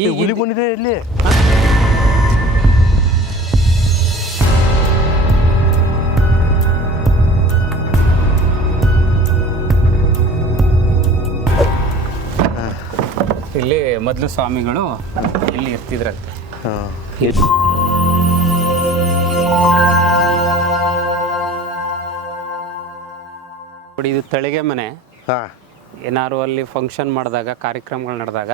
ಈಗ ಹುಲಿ ಬಂದಿದೆ ಇಲ್ಲಿ. ಇಲ್ಲಿ ಮೊದಲು ಸ್ವಾಮಿಗಳು ಇಲ್ಲಿ ಇರ್ತಿದ್ರಂತೆ. ನೋಡಿ ಇದು ತಳಿಗೆ ಮನೆ. ಏನಾದ್ರು ಅಲ್ಲಿ ಫಂಕ್ಷನ್ ಮಾಡಿದಾಗ ಕಾರ್ಯಕ್ರಮಗಳು ನಡೆದಾಗ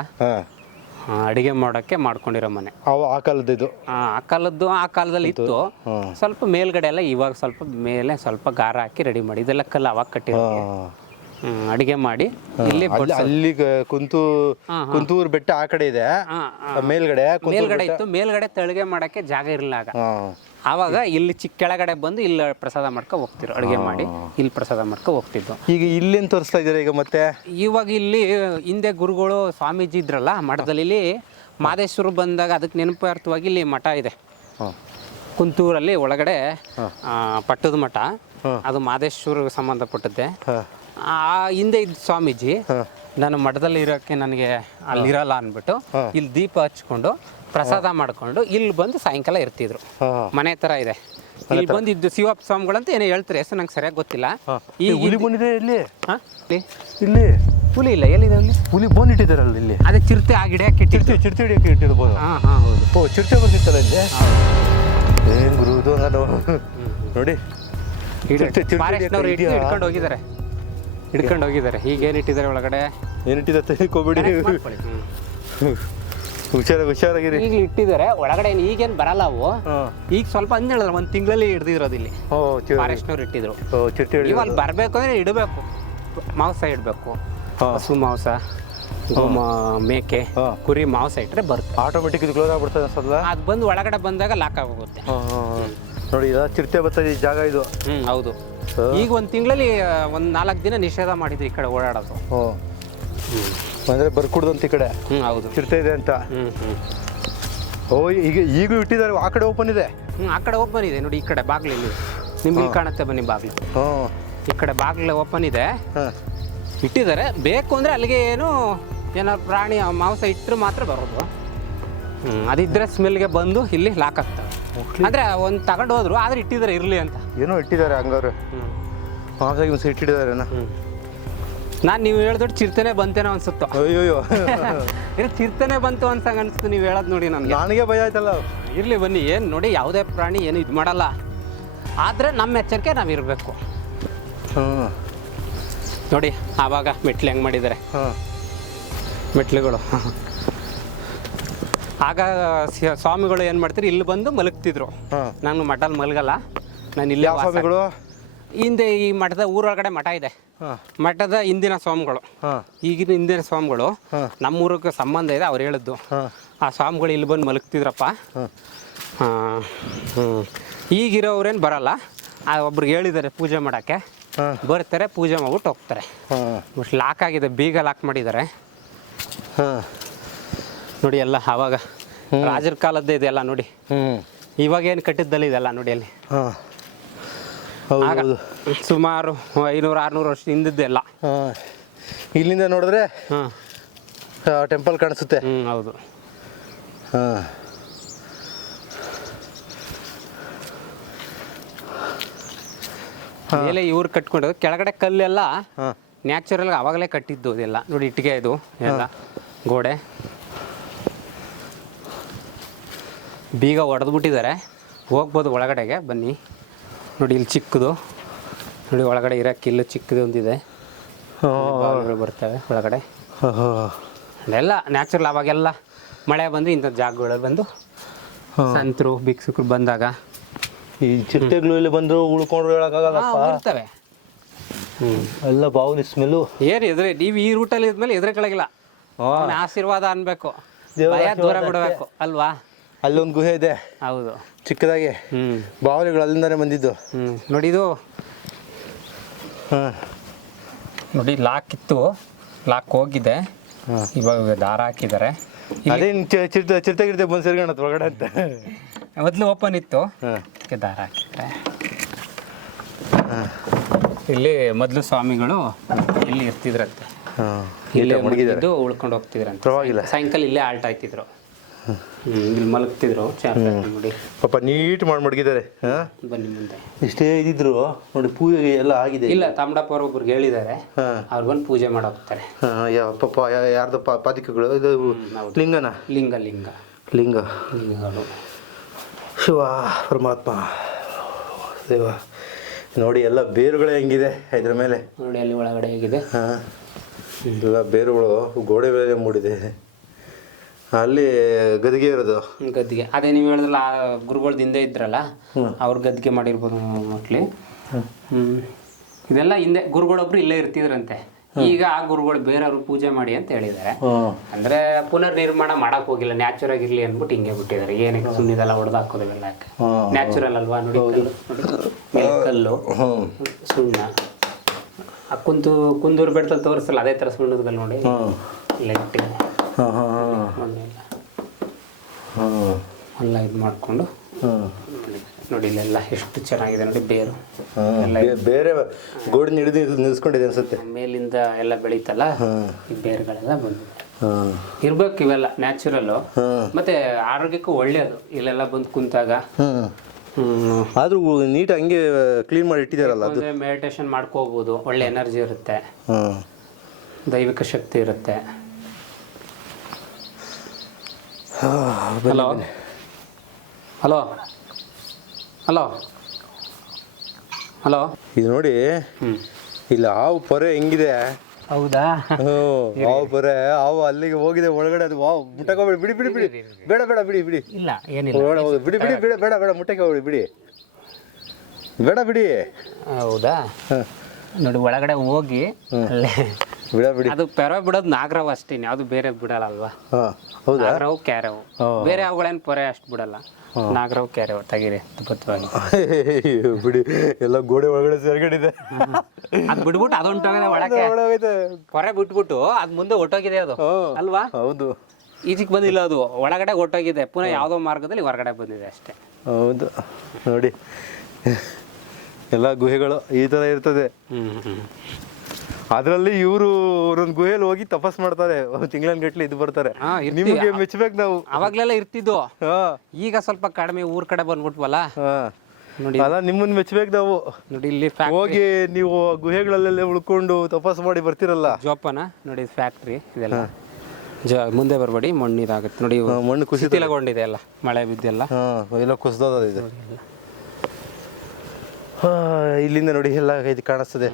ಅಡಿಗೆ ಮಾಡೋಕ್ಕೆ ಮಾಡ್ಕೊಂಡಿರೋ ಮನೆ. ಆ ಕಾಲದ್ದು ಇದು. ಆ ಕಾಲದಲ್ಲಿ ಇತ್ತು. ಸ್ವಲ್ಪ ಮೇಲ್ಗಡೆ ಎಲ್ಲ ಇವಾಗ ಸ್ವಲ್ಪ ಮೇಲೆ ಸ್ವಲ್ಪ ಗಾರ ಹಾಕಿ ರೆಡಿ ಮಾಡಿ, ಇದೆಲ್ಲ ಕಲ್ಲು ಅವಾಗ ಕಟ್ಟಿರೋ ಅಡಿಗೆ ಮಾಡಿ ಅಲ್ಲಿ ಕುಂತೂರು ಬೆಟ್ಟ ಆ ಕಡೆ ಇದೆ. ಮೇಲ್ಗಡೆ ಇತ್ತು. ಮೇಲ್ಗಡೆ ತಳಿಗೆ ಮಾಡಕ್ಕೆ ಜಾಗ ಇರಲಿಲ್ಲ ಆವಾಗ ಇಲ್ಲಿ ಕೆಳಗಡೆ ಬಂದು ಇಲ್ಲಿ ಪ್ರಸಾದ ಮಾಡ್ಕೊ ಹೋಗ್ತಿರು, ಅಡುಗೆ ಮಾಡಿ ಇಲ್ಲಿ ಪ್ರಸಾದ ಮಾಡ್ಕೊ ಹೋಗ್ತಿದ್ದು. ಈಗ ಇಲ್ಲೇನು ತೋರಿಸ್ತಾ ಇದ್ದಾರೆ ಈಗ ಮತ್ತೆ? ಇವಾಗ ಇಲ್ಲಿ ಹಿಂದೆ ಗುರುಗಳು ಸ್ವಾಮೀಜಿ ಇದ್ರಲ್ಲ ಮಠದಲ್ಲಿ, ಇಲ್ಲಿ ಮಾದೇಶ್ವರು ಬಂದಾಗ ಅದಕ್ಕೆ ನೆನಪಾರ್ಥವಾಗಿ ಇಲ್ಲಿ ಮಠ ಇದೆ ಕುಂತೂರಲ್ಲಿ ಒಳಗಡೆ. ಪಟ್ಟದ ಮಠ ಅದು ಮಾದೇಶ್ವರ ಸಂಬಂಧಪಟ್ಟದ್ದೆ. ಹಿಂದೆ ಇದ್ದ ಸ್ವಾಮೀಜಿ ನಾನು ಮಠದಲ್ಲಿ ಇರೋಕ್ಕೆ ನನಗೆ ಅಲ್ಲಿರಲ್ಲ ಅಂದ್ಬಿಟ್ಟು ಇಲ್ಲಿ ದೀಪ ಹಚ್ಕೊಂಡು ಪ್ರಸಾದ ಮಾಡ್ಕೊಂಡು ಇಲ್ಲಿ ಬಂದು ಸಾಯಂಕಾಲ ಇರ್ತಿದ್ರು. ಮನೆ ತರ ಇದೆ. ಇಲ್ಲಿ ಬಂದಿದ್ದು ಶಿವಪ್ಪ ಸ್ವಾಮಿಗಳಂತ ಏನೋ ಹೇಳ್ತಾರೆ, ಹೆಸರು ನಂಗೆ ಸರಿಯಾಗಿ ಗೊತ್ತಿಲ್ಲ. ಈ ಹುಲಿ ಬಂದಿದೆ ಇಲ್ಲಿ. ಇಲ್ಲಿ ಹುಲಿ ಇಲ್ಲ, ಎಲ್ಲಿದೆ ಅಲ್ಲಿ? ಹುಲಿ ಬೋನ್ ಇಟ್ಟಿದ್ದಾರಲ್ಲ ಇಲ್ಲಿ. ಅದೇ ಚಿರತೆ ಆ ಗಿಡ ಚಿರತೆ ಹಿಡಿಯಕ್ಕೆ ಇಟ್ಟಿರ್ಬೋದು. ಹೌದು. ಚಿರತೆ ಬರ್ತಿತ್ತಲ್ಲ ಇಲ್ಲಿ. ಏನ್ ಗುರು ಇದು ನೋಡಿ. ಹಿಡ್ಕೊಂಡು ಹೋಗಿದ್ದಾರೆ. ಈಗೇನು ಇಟ್ಟಿದ್ದಾರೆ ಒಳಗಡೆ? ಏನಿಟ್ಟಿದ್ದಾರೆ ತಿಳ್ಕೊಬೇಡಿ, ಹುಷಾರಾಗಿರಿ. ಈಗ ಇಟ್ಟಿದ್ದಾರೆ ಒಳಗಡೆ. ಈಗೇನು ಬರಲ್ಲ ಅವು. ಈಗ ಸ್ವಲ್ಪ ಅಂದ್ ಹೇಳಿದ್ರೆ ಒಂದು ತಿಂಗಳಲ್ಲಿ ಹಿಡ್ದಿರೋದು ಇಲ್ಲಿ ಫಾರೆಸ್ಟ್ನವ್ರು ಇಟ್ಟಿದ್ರು. ಇವಾಗ ಅಲ್ಲಿ ಬರಬೇಕು ಅಂದ್ರೆ ಇಡಬೇಕು, ಮಾಂಸ ಇಡಬೇಕು. ಹಸು ಮಾಂಸ, ಮೇಕೆ, ಕುರಿ ಮಾಂಸ ಇಟ್ಟರೆ ಬರುತ್ತೆ. ಆಟೋಮೆಟಿಕ್ ಇದು ಕ್ಲೋಸ್ ಆಗ್ಬಿಡ್ತದೆ ಅನ್ಸಲ್ಲ. ಅದು ಬಂದು ಒಳಗಡೆ ಬಂದಾಗ ಲಾಕ್ ಆಗೋಗುತ್ತೆ. ನೋಡಿ ಚಿರತೆ ಬರ್ತದೆ ಈ ಜಾಗ ಇದು. ಹೌದು. ಈಗ ಒಂದು ತಿಂಗಳಲ್ಲಿ ಒಂದು 4 ದಿನ ನಿಷೇಧ ಮಾಡಿದ್ರು ಈ ಕಡೆ ಓಡಾಡೋದು. ಅಂದ್ರೆ ಬರ್ಕೂಡ್ದು ಅಂತ ಈ ಕಡೆ. ಹೌದು, ಚಿರತೆ ಇದೆ ಅಂತ. ಈಗೂ ಇಟ್ಟಿದ್ದಾರೆ. ಆ ಕಡೆ ಓಪನ್ ಇದೆ. ಆ ಕಡೆ ಓಪನ್ ಇದೆ ನೋಡಿ. ಈ ಕಡೆ ಬಾಗಿಲಲ್ಲಿ ನಿಮ್ಗೆ ಇಲ್ಲಿ ಕಾಣುತ್ತೆ, ಬನ್ನಿ ಬಾಗಿಲು. ಈ ಕಡೆ ಬಾಗಿಲು ಓಪನ್ ಇದೆ, ಇಟ್ಟಿದ್ದಾರೆ. ಬೇಕು ಅಂದ್ರೆ ಅಲ್ಲಿಗೆ ಏನಾದ್ರು ಪ್ರಾಣಿ ಮಾಂಸ ಇಟ್ಟರು ಮಾತ್ರ ಬರೋದು. ಅದಿದ್ರೆ ಸ್ಮೆಲ್ಗೆ ಬಂದು ಇಲ್ಲಿ ಲಾಕ್ ಆಗ್ತವೆ. ಅಂದ್ರೆ ಒಂದು ತಗೊಂಡು ಹೋದ್ರು, ಆದ್ರೆ ಇಟ್ಟಿದ್ದಾರೆ ಇರ್ಲಿ ಅಂತ. ಏನೋ ಇಟ್ಟಿದ್ದಾರೆ ಹಂಗಾರು. ಮಾಂಸ ಇಟ್ಟಿದ್ದಾರೆ. ನಾನು ನೀವು ಹೇಳಿದೊಟ್ಟು ಚಿರತೆನೆ ಬಂತೇನೋ ಅನ್ಸುತ್ತೋ. ಅಯ್ಯೋ ಚಿರತೆನೆ ಬಂತು ಅನ್ಸಂಗ ಅನ್ಸುತ್ತೆ ನೀವು ಹೇಳೋದು ನೋಡಿ. ನನಗೆ ಭಯ ಆಯ್ತಲ್ಲ. ಇರ್ಲಿ ಬನ್ನಿ, ಏನು ನೋಡಿ ಯಾವುದೇ ಪ್ರಾಣಿ ಏನು ಇದು ಮಾಡಲ್ಲ. ಆದರೆ ನಮ್ಮ ಎಚ್ಚರಿಕೆ ನಾವು ಇರಬೇಕು. ನೋಡಿ ಆವಾಗ ಮೆಟ್ಲು ಹೆಂಗೆ ಮಾಡಿದ್ದಾರೆ, ಮೆಟ್ಲುಗಳು. ಆಗ ಸ್ವಾಮಿಗಳು ಏನು ಮಾಡ್ತಾರೆ, ಇಲ್ಲಿ ಬಂದು ಮಲಗ್ತಿದ್ರು. ನಾನು ಮಠಲ್ಲಿ ಮಲಗಲ್ಲ, ನಾನು ಇಲ್ಲೇ ಸ್ವಾಮಿಗಳು. ಹಿಂದೆ ಈ ಮಠದ ಊರೊಳಗಡೆ ಮಠ ಇದೆ. ಮಠದ ಹಿಂದಿನ ಸ್ವಾಮಿಗಳು, ಈಗಿನ ಹಿಂದಿನ ಸ್ವಾಮಿಗಳು ನಮ್ಮೂರಿಗೆ ಸಂಬಂಧ ಇದೆ. ಅವ್ರು ಹೇಳಿದ್ದು ಆ ಸ್ವಾಮಿಗಳು ಇಲ್ಲಿ ಬಂದು ಮಲಗ್ತಿದ್ರಪ್ಪ. ಈಗಿರೋರೇನು ಬರಲ್ಲ. ಒಬ್ರಿಗೆ ಹೇಳಿದ್ದಾರೆ ಪೂಜೆ ಮಾಡೋಕ್ಕೆ, ಬರ್ತಾರೆ, ಪೂಜೆ ಮಾಡ್ಬಿಟ್ಟು ಹೋಗ್ತಾರೆ. ಲಾಕ್ ಆಗಿದೆ, ಬೀಗ ಲಾಕ್ ಮಾಡಿದ್ದಾರೆ ನೋಡಿ. ಎಲ್ಲ ಆವಾಗ ರಾಜರ ಕಾಲದ್ದೇ ಇದೆಲ್ಲ ನೋಡಿ. ಇವಾಗ ಏನು ಕಟ್ಟಿದ್ದಲ್ಲ ಇದೆಲ್ಲ ನೋಡಿ. ಅಲ್ಲಿ ಸುಮಾರು 500-600 ವರ್ಷ ಹಿಂದಿದ್ದೆಲ್ಲ. ಇಲ್ಲಿಂದ ನೋಡಿದ್ರೆ ಟೆಂಪಲ್ ಕಾಣಿಸುತ್ತೆ. ಹೌದು. ಮೇಲೆ ಇವ್ರು ಕಟ್ಕೊಂಡಿರೋದು. ಕೆಳಗಡೆ ಕಲ್ಲೆಲ್ಲ ನ್ಯಾಚುರಲ್ ಅವಾಗಲೇ ಕಟ್ಟಿದ್ದು ಇದೆಲ್ಲ ನೋಡಿ. ಇಟ್ಟಿಗೆ ಇದು ಎಲ್ಲ ಗೋಡೆ. ಬೀಗ ಹೊಡೆದ್ಬಿಟ್ಟಿದ್ದಾರೆ. ಹೋಗ್ಬೋದು ಒಳಗಡೆಗೆ, ಬನ್ನಿ ನೋಡಿ. ಇಲ್ಲಿ ಚಿಕ್ಕದು ನೋಡಿ, ಒಳಗಡೆ ಇರೋಕ್ಕೆ ಇಲ್ಲೂ ಚಿಕ್ಕದು ಒಂದಿದೆ. ಬರ್ತವೆ ಒಳಗಡೆ ಎಲ್ಲ ನ್ಯಾಚುರಲ್. ಅವಾಗೆಲ್ಲ ಮಳೆ ಬಂದು ಇಂಥ ಜಾಗಗಳಲ್ಲಿ ಬಂದು ಸಂತರು ಭಿಕ್ಷುಕರು ಬಂದಾಗ ಈ ಚಿರತೆಗಳು ಇಲ್ಲಿ ಬಂದು ಉಳ್ಕೊಂಡ್ರು ಹೇಳಕ್ಕಾಗಲ್ಲ, ಇರ್ತವೆ. ಎಲ್ಲ ಬಾವುಲಿ ಸ್ಮೆಲ್ಲು. ಏನು ಎದುರೆ ನೀವು ಈ ರೂಟಲ್ಲಿ ಇದ್ಮೇಲೆ ಎದುರೆ ಕೆಳಗಿಲ್ಲ. ಆಶೀರ್ವಾದ ಅನ್ಬೇಕು, ಭಯ ದೂರ ಬಿಡಬೇಕು ಅಲ್ವಾ. ಅಲ್ಲೊಂದು ಗುಹೆ ಇದೆ. ಹೌದು, ಚಿಕ್ಕದಾಗಿ. ಬಾವಲಿಗಳು ಅಲ್ಲಿಂದಾನೆ ಬಂದಿದ್ದು ನೋಡಿ. ಇದು ನೋಡಿ ಲಾಕ್ ಇತ್ತು, ಲಾಕ್ ಹೋಗಿದೆ. ಇವಾಗ ದಾರ ಹಾಕಿದ್ದಾರೆ. ಅದೇ ಚಿರತೆ ಗಿರ್ತೆ ಬಂದು ಸೇರ್ಕೊಂಡತ್ ಒಳಗಡೆ ಅಂತ. ಮೊದಲು ಓಪನ್ ಇತ್ತು, ದಾರ ಹಾಕಿದ್ದಾರೆ. ಇಲ್ಲಿ ಮೊದಲು ಸ್ವಾಮಿಗಳು ಇಲ್ಲಿ ಇರ್ತಿದ್ರಂತೆ. ಇಲ್ಲೇ ಮಲಗಿದ್ದು ಉಳ್ಕೊಂಡು ಹೋಗ್ತಿದ್ರಂತೆ. ಪರವಾಗಿಲ್ಲ. ಸಾಯಂಕಾಲ ಇಲ್ಲೇ ಆಲ್ಟ್ ಆಯ್ತಿದ್ರು. ಇಲ್ಲಿ ಮಲಗ್ತಿದ್ರು. ನೋಡಿ ಪಾಪ ನೀಟ್ ಮಾಡಿ ಮಡಗಿದ್ದಾರೆ. ಬನ್ನಿ ಮುಂದೆ. ಇಷ್ಟೇ ಇದ್ದಿದ್ರು ನೋಡಿ, ಪೂಜೆ ಎಲ್ಲ ಆಗಿದೆ. ಇಲ್ಲ, ತಾಮ್ಡಪ್ಪ ಅವ್ರು ಒಬ್ರಿಗೆ ಹೇಳಿದ್ದಾರೆ, ಅವ್ರು ಬಂದು ಪೂಜೆ ಮಾಡೋಗ್ತಾರೆ. ಪಾಪ ಯಾರ್ದು ಪಾದಿಕೆಗಳು ಇದು ಲಿಂಗನ ಲಿಂಗ ಲಿಂಗ ಲಿಂಗ ಲಿಂಗಗಳು. ಶಿವ ಪರಮಾತ್ಮ ದೇವ ನೋಡಿ, ಎಲ್ಲ ಬೇರುಗಳೇ ಹೆಂಗಿದೆ ಇದ್ರ ಮೇಲೆ ನೋಡಿ, ಅಲ್ಲಿ ಒಳಗಡೆ ಹೇಗಿದೆ. ಎಲ್ಲ ಬೇರುಗಳು ಗೋಡೆ ಮೇಲೆ ಮೂಡಿದೆ. ಅಲ್ಲಿ ಗದಿಗೆ ಇರೋದು, ಗದ್ದಿಗೆ. ಅದೇ ನೀವು ಹೇಳಿದ್ರಲ್ಲ, ಆ ಗುರುಗಳು ಹಿಂದೆ ಇದ್ರಲ್ಲ, ಅವ್ರ ಗದ್ದಿಗೆ ಮಾಡಿರ್ಬೋದು ಮೋಸ್ಟ್ಲಿ. ಇದೆಲ್ಲ ಹಿಂದೆ ಗುರುಗಳೊಬ್ರು ಇಲ್ಲೇ ಇರ್ತಿದ್ರಂತೆ. ಈಗ ಆ ಗುರುಗಳು ಬೇರೆಯವರು ಪೂಜೆ ಮಾಡಿ ಅಂತ ಹೇಳಿದ್ದಾರೆ. ಅಂದ್ರೆ ಪುನರ್ ನಿರ್ಮಾಣ ಮಾಡಕ್ ಹೋಗಿಲ್ಲ, ನ್ಯಾಚುರಲ್ ಆಗಿರ್ಲಿ ಅಂದ್ಬಿಟ್ಟು ಹಿಂಗೆ ಬಿಟ್ಟಿದ್ದಾರೆ. ಏನಕ್ಕೆ ಸುಣ್ಣಿದೆಲ್ಲ ಹೊಡೆದು ಹಾಕೋದಿಲ್ಲ, ಯಾಕೆ ನ್ಯಾಚುರಲ್ ಅಲ್ವಾ. ನೋಡಿ ಕಲ್ಲು ಸುಣ್ಣ, ಆ ಕುಂದೂರು ಬೆಟ್ಟದಲ್ಲಿ ತೋರಿಸಲ್ಲ, ಅದೇ ತರ ಸುಣ್ಣದ ಕಲ್ಲು ನೋಡಿ ಲೈಟ್ ಎಲ್ಲ ಇದು ಮಾಡಿಕೊಂಡು ನೋಡಿ, ಇಲ್ಲೆಲ್ಲ ಎಷ್ಟು ಚೆನ್ನಾಗಿದೆ ನೋಡಿ. ಬೇರು ಬೇರೆ ಗೋಡಿನ ಹಿಡಿದು ನಿಲ್ಸ್ಕೊಂಡಿದೆ ಅನ್ಸುತ್ತೆ. ಮೇಲಿಂದ ಎಲ್ಲ ಬೆಳೀತಲ್ಲ, ಈ ಬೇರುಗಳೆಲ್ಲ ಬಂದಿದೆ. ಇರ್ಬೇಕು ಇವೆಲ್ಲ ನ್ಯಾಚುರಲ್ಲು, ಮತ್ತೆ ಆರೋಗ್ಯಕ್ಕೂ ಒಳ್ಳೇದು. ಇಲ್ಲೆಲ್ಲ ಬಂದು ಕುಂತಾಗ ಆದ್ರೂ ನೀಟ್ ಹಂಗೆ ಕ್ಲೀನ್ ಮಾಡಿ ಇಟ್ಟಿದಾರಲ್ಲ, ಅದು ಮೆಡಿಟೇಷನ್ ಮಾಡ್ಕೋಬಹುದು. ಒಳ್ಳೆ ಎನರ್ಜಿ ಇರುತ್ತೆ, ದೈವಿಕ ಶಕ್ತಿ ಇರುತ್ತೆ. ಹಲೋ ಹಲೋ ಹಲೋ ಹಲೋ ಇದು ನೋಡಿ, ಇಲ್ಲಿ ಹಾವು ಪೊರೆ ಹೆಂಗಿದೆ. ಹೌದಾ? ಹಾವು ಪೊರೆ, ಹಾವು ಅಲ್ಲಿಗೆ ಹೋಗಿದೆ ಒಳಗಡೆ. ಅದು ವಾವ್, ಮುಟ್ಟಕೋಬೇಡಿ, ಬಿಡಿ ಬಿಡಿ ಬಿಡಿ, ಬೇಡ ಬೇಡ, ಬಿಡಿ ಬಿಡಿ. ಇಲ್ಲ, ಏನಿಲ್ಲ, ಬಿಡಿ ಬಿಡಿ, ಬೇಡ ಬೇಡ ಬೇಡ, ಮುಟ್ಟಕೋಬೇಡಿ, ಬಿಡಿ, ಬೇಡ ಬಿಡಿ. ಹೌದಾ? ನೋಡಿ, ಒಳಗಡೆ ಹೋಗಿ ಅಲ್ಲೇ ಬಿಡ ಬಿಡಿ. ಅದು ಪೆರ ಬಿಡೋದು ನಾಗರಾವ್ ಅಷ್ಟೇ, ಯಾವುದು ಬೇರೆ ಬಿಡಲ್ಲ ಅಲ್ವಾ. ಹೌದಾ? ನಾಗರಾವ್, ಕ್ಯಾರವ್, ಬೇರೆ ಅವುಗಳೇನು ಪೊರೆ ಅಷ್ಟು ಬಿಡಲ್ಲ. ನಾಗರಾವ್, ಕ್ಯಾರವ್ ತೆಗೀರಿ ಅದ್ಭುತವಾಗಿ. ಬಿಡಿ, ಎಲ್ಲ ಗೋಡೆ ಒಳಗಡೆ ಸೇರ್ಗಡಿದೆ. ಅದ್ ಬಿಟ್ಬಿಟ್ಟು ಅದು ಹೊಂಟೋಗಿದೆ ಒಳಗೆ. ಪೊರೆ ಬಿಟ್ಬಿಟ್ಟು ಅದ್ ಮುಂದೆ ಹೊಟ್ಟೋಗಿದೆ ಅದು ಅಲ್ವಾ. ಹೌದು, ಈಚೆಗೆ ಬಂದಿಲ್ಲ, ಅದು ಒಳಗಡೆ ಹೊಟ್ಟೋಗಿದೆ. ಪುನಃ ಯಾವುದೋ ಮಾರ್ಗದಲ್ಲಿ ಹೊರಗಡೆ ಬಂದಿದೆ ಅಷ್ಟೇ. ಹೌದು ನೋಡಿ, ಎಲ್ಲ ಗುಹೆಗಳು ಈ ತರ ಇರ್ತದೆ. ಅದ್ರಲ್ಲಿ ಇವರು ಒಂದೊಂದು ಗುಹೆಯಲ್ಲಿ ಹೋಗಿ ತಪಸ್ ಮಾಡ್ತಾರೆ, ತಿಂಗಳನ್ ಗಟ್ಲೆ ಇದು ಬರ್ತಾರೆ. ನಿಮ್ಗೆ ಮೆಚ್ಚಬೇಕು ನಾವು. ಅವಾಗ್ಲೆಲ್ಲ ಇರ್ತಿದ್ವು, ಈಗ ಸ್ವಲ್ಪ ಕಡಿಮೆ. ಊರ್ ಕಡೆ ಬಂದ್ಬಿಟ್ವಲ್ಲ ನೋಡಿ. ಅಲ್ಲ, ನಿಮ್ಮನ್ನ ಮೆಚ್ಚಬೇಕು ನಾವು. ನೋಡಿ, ಇಲ್ಲಿ ಹೋಗಿ ನೀವು ಗುಹೆಗಳಲ್ಲೆಲ್ಲ ಉಳ್ಕೊಂಡು ತಪಸ್ ಮಾಡಿ ಬರ್ತಿರಲ್ಲ. ಜೋಪಾನ ನೋಡಿ, ಫ್ಯಾಕ್ಟ್ರಿ ಇದೆಲ್ಲ. ಮುಂದೆ ಬರಬೇಡಿ, ಮಣ್ಣು ಇದಾಗುತ್ತೆ ನೋಡಿ. ಮಣ್ಣು ಕುಸಿತಗೊಂಡಿದೆ ಎಲ್ಲ, ಮಳೆ ಬಿದ್ದೆಲ್ಲ ಎಲ್ಲ ಕುಸಿದ ಇದೆ. ಇಲ್ಲಿಂದ ನೋಡಿ ಎಲ್ಲ ಇದು ಕಾಣಿಸ್ತದೆ,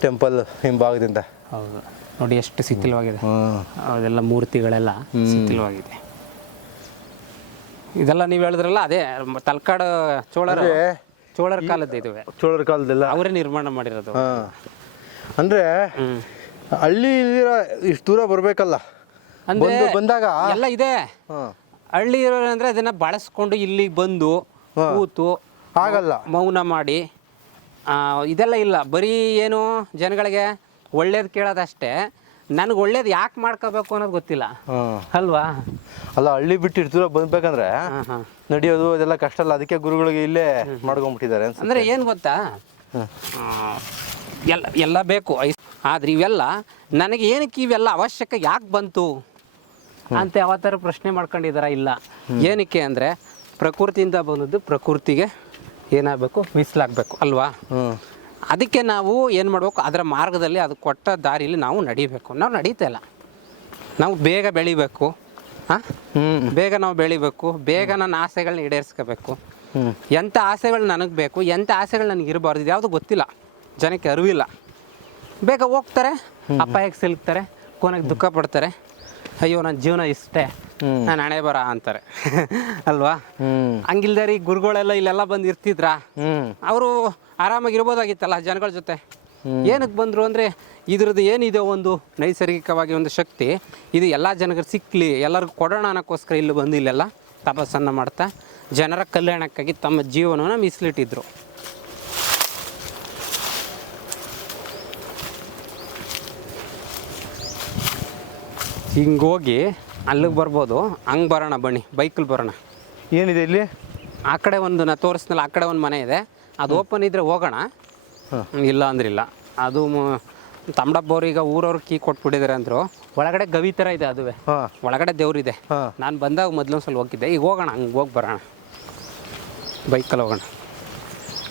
ಟೆಂಪಲ್ ಹಿಂಭಾಗದಿಂದ. ಹೌದು ನೋಡಿ, ಎಷ್ಟು ಶಿಥಿಲವಾಗಿದೆ. ಅದೆಲ್ಲ ಮೂರ್ತಿಗಳೆಲ್ಲ ಶಿಥಿಲವಾಗಿದೆ. ಇದೆಲ್ಲ ನೀವು ಹೇಳಿದ್ರಲ್ಲ, ಅದೇ ತಲಕಾಡು ಚೋಳರ ಕಾಲದ್ದು. ಇದುವೆ ಚೋಳರ ಕಾಲದೆಲ್ಲ ಅವರೇ ನಿರ್ಮಾಣ ಮಾಡಿರೋದು. ಅಂದ್ರೆ ಹಳ್ಳಿ ಇಷ್ಟು ದೂರ ಬರ್ಬೇಕಲ್ಲ ಅಂದ್ರೆ ಬಂದಾಗ ಎಲ್ಲ ಇದೆ. ಹಳ್ಳಿ ಇರೋರಂದ್ರೆ ಅದನ್ನ ಬಳಸ್ಕೊಂಡು ಇಲ್ಲಿಗೆ ಬಂದು ಕೂತು ಆಗಲ್ಲ, ಮೌನ ಮಾಡಿ ಇದೆಲ್ಲ ಇಲ್ಲ. ಬರೀ ಏನು ಜನಗಳಿಗೆ ಒಳ್ಳೇದು ಕೇಳೋದಷ್ಟೇ. ನನಗೆ ಒಳ್ಳೇದು ಯಾಕೆ ಮಾಡ್ಕೋಬೇಕು ಅನ್ನೋದು ಗೊತ್ತಿಲ್ಲ ಅಲ್ವಾ. ಅಲ್ಲ, ಹಳ್ಳಿ ಬಿಟ್ಟು ಇಷ್ಟು ದೂರ ಬಂದ್ಬೇಕಂದ್ರೆ ನಡೆಯೋದು ಅದೆಲ್ಲ ಕಷ್ಟ ಅಲ್ಲ. ಅದಕ್ಕೆ ಗುರುಗಳಿಗೆ ಇಲ್ಲೇ ಮಾಡ್ಕೊಂಡ್ಬಿಟ್ಟಿದ್ದಾರೆ. ಅಂದರೆ ಏನು ಗೊತ್ತಾ, ಎಲ್ಲ ಬೇಕು. ಆದ್ರೆ ಇವೆಲ್ಲ ನನಗೆ ಏನಕ್ಕೆ ಇವೆಲ್ಲ ಅವಶ್ಯಕ ಯಾಕೆ ಬಂತು ಅಂತ ಯಾವ ಥರ ಪ್ರಶ್ನೆ ಮಾಡ್ಕೊಂಡಿದಾರ? ಇಲ್ಲ. ಏನಕ್ಕೆ ಅಂದರೆ ಪ್ರಕೃತಿಯಿಂದ ಬಂದದ್ದು ಪ್ರಕೃತಿಗೆ ಏನಾಗಬೇಕು, ಮೀಸಲಾಗಬೇಕು ಅಲ್ವಾ. ಅದಕ್ಕೆ ನಾವು ಏನು ಮಾಡಬೇಕು, ಅದರ ಮಾರ್ಗದಲ್ಲಿ ಅದು ಕೊಟ್ಟ ದಾರಿಯಲ್ಲಿ ನಾವು ನಡಿಬೇಕು. ನಾವು ನಡೀತಾ ಇಲ್ಲ. ನಾವು ಬೇಗ ಬೆಳಿಬೇಕು, ಬೇಗ ನಾವು ಬೆಳಿಬೇಕು, ಬೇಗ ನನ್ನ ಆಸೆಗಳನ್ನ ಈಡೇರಿಸ್ಕೋಬೇಕು. ಎಂಥ ಆಸೆಗಳು ನನಗೆ ಬೇಕು, ಎಂಥ ಆಸೆಗಳು ನನಗೆ ಇರಬಾರ್ದು, ಇದು ಯಾವುದು ಗೊತ್ತಿಲ್ಲ, ಜನಕ್ಕೆ ಅರಿವಿಲ್ಲ. ಬೇಗ ಹೋಗ್ತಾರೆ, ಅಪಾಯಕ್ಕೆ ಸಿಲುಕ್ತಾರೆ, ಕೊನೆಗೆ ದುಃಖ ಪಡ್ತಾರೆ. ಅಯ್ಯೋ, ನನ್ನ ಜೀವನ ಇಷ್ಟೇ, ನಾನು ಹಣೆ ಬರ ಅಂತಾರೆ ಅಲ್ವಾ. ಹಂಗಿಲ್ದಾರಿ ಗುರುಗಳೆಲ್ಲ ಇಲ್ಲೆಲ್ಲ ಬಂದು ಇರ್ತಿದ್ರ, ಅವರು ಆರಾಮಾಗಿರ್ಬೋದಾಗಿತ್ತಲ್ಲ ಜನಗಳ ಜೊತೆ. ಏನಕ್ಕೆ ಬಂದರು ಅಂದರೆ ಇದ್ರದ್ದು ಏನಿದೆ ಒಂದು ನೈಸರ್ಗಿಕವಾಗಿ ಒಂದು ಶಕ್ತಿ, ಇದು ಎಲ್ಲ ಜನರಿಗೆ ಸಿಕ್ಕಲಿ, ಎಲ್ಲರಿಗೂ ಕೊಡೋಣ ಅನ್ನೋಕ್ಕೋಸ್ಕರ ಇಲ್ಲಿ ಬಂದು ಇಲ್ಲೆಲ್ಲ ತಪಸ್ಸನ್ನು ಮಾಡ್ತಾ ಜನರ ಕಲ್ಯಾಣಕ್ಕಾಗಿ ತಮ್ಮ ಜೀವನವನ್ನು ಮೀಸಲಿಟ್ಟಿದ್ರು. ಹಿಂಗೋಗಿ ಅಲ್ಲಿಗೆ ಬರ್ಬೋದು. ಹಂಗೆ ಬರೋಣ, ಬನ್ನಿ, ಬೈಕಲ್ಲಿ ಬರೋಣ. ಏನಿದೆ ಇಲ್ಲಿ? ಆ ಕಡೆ ಒಂದು ನಾ ತೋರಿಸ್ನಲ್ಲ, ಆ ಕಡೆ ಒಂದು ಮನೆ ಇದೆ, ಅದು ಓಪನ್ ಇದ್ದರೆ ಹೋಗೋಣ, ಇಲ್ಲ ಅಂದ್ರಿಲ್ಲ. ಅದು ತಮ್ಮಡಬ್ಬವ್ರು ಈಗ ಊರವ್ರು ಕೀ ಕೊಟ್ಬಿಟ್ಟಿದ್ದಾರೆ ಅಂದರು. ಒಳಗಡೆ ಗವಿ ಥರ ಇದೆ ಅದುವೆ, ಹಾಂ ಒಳಗಡೆ ದೇವ್ರಿದೆ. ಹಾಂ ನಾನು ಬಂದಾಗ ಮೊದಲೊಂದ್ಸಲ ಹೋಗಿದ್ದೆ, ಈಗ ಹೋಗೋಣ, ಹಂಗೆ ಹೋಗಿ ಬರೋಣ, ಬೈಕಲ್ಲಿ ಹೋಗೋಣ.